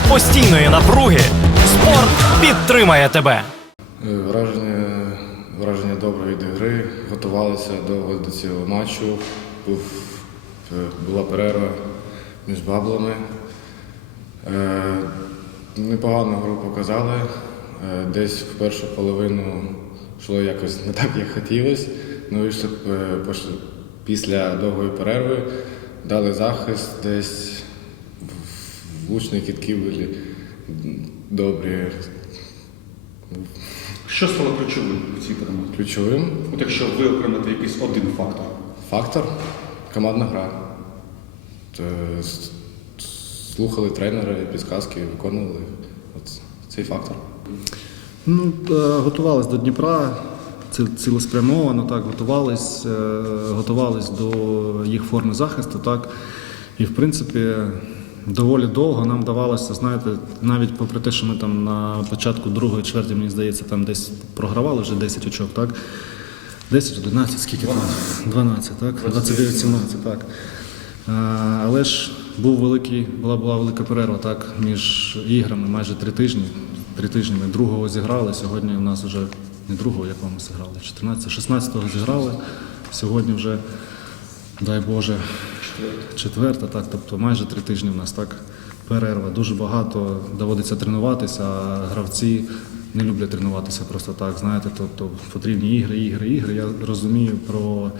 серед постійної напруги спорт підтримає тебе. Е, Враження, враження добре від гри. Готувалися довго до цього матчу. Був, е, була перерва між баблами. Е, непогану гру показали. Е, десь в першу половину йшло якось не так, як хотілося. Ну, вийшло е, після довгої перерви, дали захист, десь влучні кітки були добрі. Що стало ключовим в цій перемозі? Ключовим От якщо виокремити якийсь один фактор. Фактор командна гра. Слухали тренера, підказки, виконували. От цей фактор. Ну, е, готувались до Дніпра цілеспрямовано, так, готувались, е, готувались до їх форми захисту, так. І в принципі доволі довго нам давалося, знаєте, навіть попри те, що ми там на початку другої чверті, мені здається, там десь програвали вже 10 очок, так? 10, 11, скільки там? 12, так? 29, 17, так. Але ж був великий, була, була велика перерва так, між іграми, майже три тижні. Три тижні ми другого зіграли. Сьогодні у нас вже не другого, як ми зіграли, 14, 16-го зіграли. Сьогодні вже, дай Боже, четверта, так, тобто майже три тижні в нас так перерва. Дуже багато доводиться тренуватися, а гравці не люблять тренуватися просто так. Знаєте, тобто потрібні ігри, ігри, ігри. Я розумію про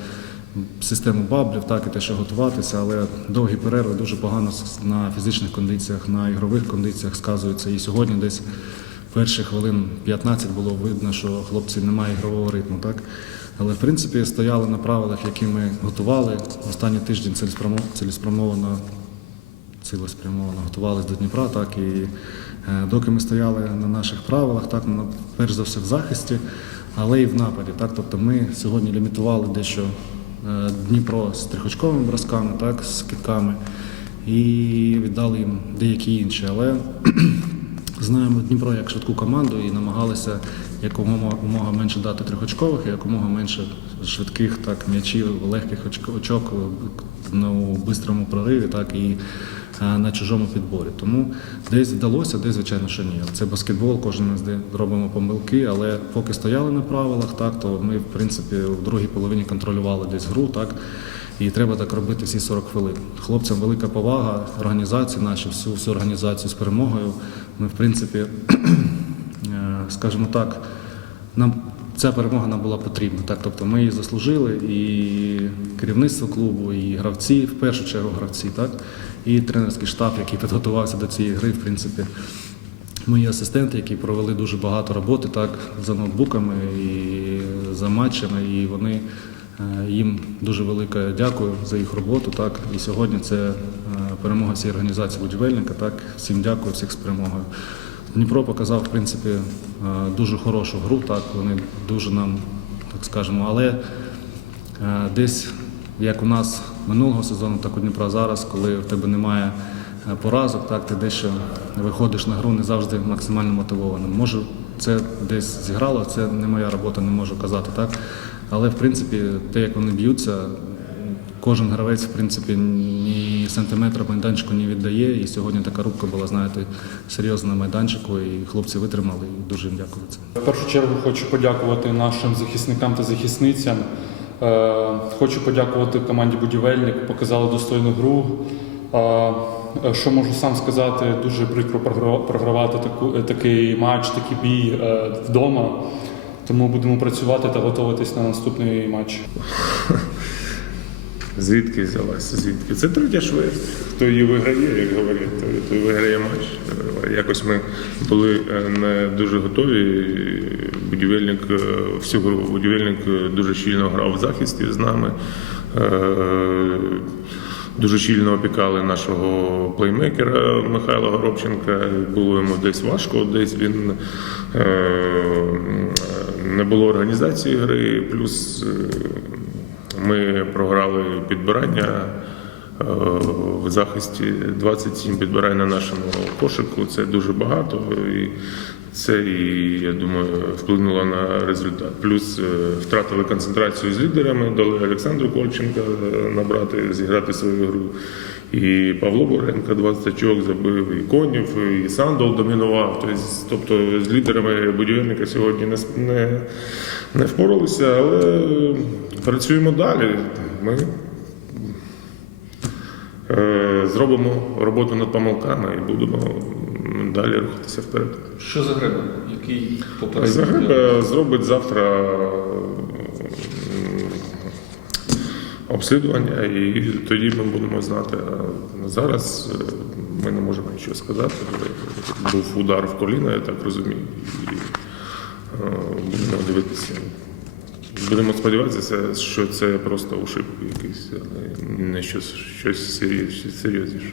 систему баблів, так і те, що готуватися, але довгі перерви дуже погано на фізичних кондиціях, на ігрових кондиціях сказуються. І сьогодні десь перші хвилин 15 було видно, що хлопці немає ігрового ритму, так? Але в принципі стояли на правилах, які ми готували. Останній тиждень цілеспрямовано цілеспрямовано готувалися до Дніпра, так і е, доки ми стояли на наших правилах, так перш за все в захисті, але і в нападі. Так, тобто ми сьогодні лімітували дещо е, Дніпро з трьохочковими бросками, так, з китками, і віддали їм деякі інші. Але знаємо Дніпро як швидку команду і намагалися якомога менше дати трьохочкових, і якомога менше швидких так м'ячів, легких очок ну, бистрому прориві, так і е, на чужому підборі. Тому десь вдалося, десь, звичайно, що ні. Це баскетбол, кожен ми робимо помилки, але поки стояли на правилах, так то ми, в принципі, в другій половині контролювали десь гру, так. І треба так робити всі 40 хвилин. Хлопцям велика повага, організації наші, всю, всю організацію з перемогою. Ми, в принципі, е, скажімо так, нам ця перемога нам була потрібна. Так, тобто ми її заслужили, і керівництво клубу, і гравці, в першу чергу гравці, так, і тренерський штаб, який підготувався до цієї гри, в принципі. Мої асистенти, які провели дуже багато роботи так, за ноутбуками і за матчами, і вони їм дуже велике дякую за їх роботу. Так. І сьогодні це е, перемога всієї організації будівельника. Так. Всім дякую, всіх з перемогою. Дніпро показав, в принципі, е, дуже хорошу гру. Так. Вони дуже нам, так скажемо, але е, десь як у нас минулого сезону, так у Дніпра зараз, коли в тебе немає е, поразок, так ти дещо виходиш на гру не завжди максимально мотивованим. Може, це десь зіграло, це не моя робота, не можу казати так. Але в принципі, те, як вони б'ються, кожен гравець, в принципі, ні сантиметра майданчику не віддає. І сьогодні така рубка була, знаєте, серйозна на майданчику, і хлопці витримали. І дуже їм дякую це. В першу чергу хочу подякувати нашим захисникам та захисницям. Е, Хочу подякувати команді Будівельник, показали достойну гру. Е, Що можу сам сказати, дуже прикро програ- програвати таку, е, такий матч, такий бій е, вдома. Тому будемо працювати та готуватись на наступний матч. Звідки взялася? Звідки? Це третя швець. Хто її виграє, як говорять, той, той виграє матч. Якось ми були не дуже готові. Будівельник всю гру будівельник дуже щільно грав в захисті з нами. Дуже щільно опікали нашого плеймейкера Михайла Горобченка. Було йому десь важко, десь він е, не було організації гри, плюс е, ми програли підбирання е, в захисті 27 підбирань на нашому кошику. Це дуже багато. І це і я думаю вплинуло на результат. Плюс е, втратили концентрацію з лідерами, дали Олександру Кольченка е, набрати, зіграти свою гру. І Павло Боренко 20 очок забив, і Конів, і Сандол домінував. Тобто, з лідерами будівельника сьогодні не, не, не впоралися, але працюємо далі. Ми е, зробимо роботу над помилками і будемо далі рухатися вперед. Що за греба? Який попередній? Загреба зробить завтра обслідування, і тоді ми будемо знати. А зараз е, ми не можемо нічого сказати. Був удар в коліно, я так розумію. І е, будемо дивитися. Будемо сподіватися, що це просто ушиб якийсь, але не щось, щось серйозніше.